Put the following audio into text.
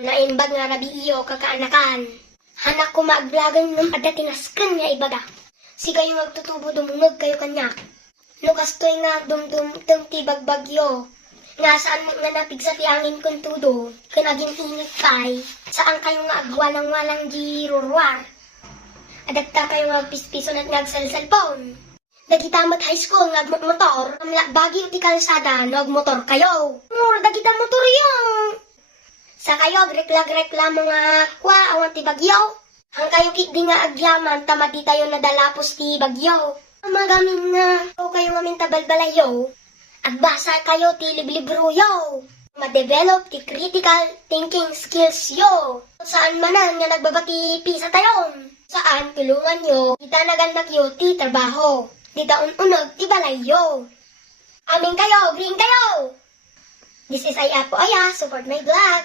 Naimbag nga rabi iyo kakaanakan. Hanak ko maaglagan ng adatinaskan nga ibada. Si kayo magtutubo dumungag kayo kanya. Lukas to'y nga dumdum tibag bagyo. Nga saan nga napig sa tiangin kong tudo. Kanaging init kay. Saan kayo nga agwalang-walang girurwar. Adagta kayo nga pispiso na nagsalsalpon. Dagitamat high school nagmotor. Bagi uti kalsada nagmotor kayo. Dagita motor yung. Sa kayo reklag-reklamo nga kwa awan ti bagyo. Ang kayo di nga agyaman tama di tayo nadalapos ti bagyo. Magamin nga o kayo nga mintabalbalayo. Agbasa kayo ti liblibro yo. Ma-develop ti critical thinking skills yo. Saan manan nga nagbabati pisa tayon. Saan tulungan yo. Kita naganak yo ti trabaho. Dita unog ti balay yo. Amin kayo, green kayo. This is Ay Apo Aya, support my vlog.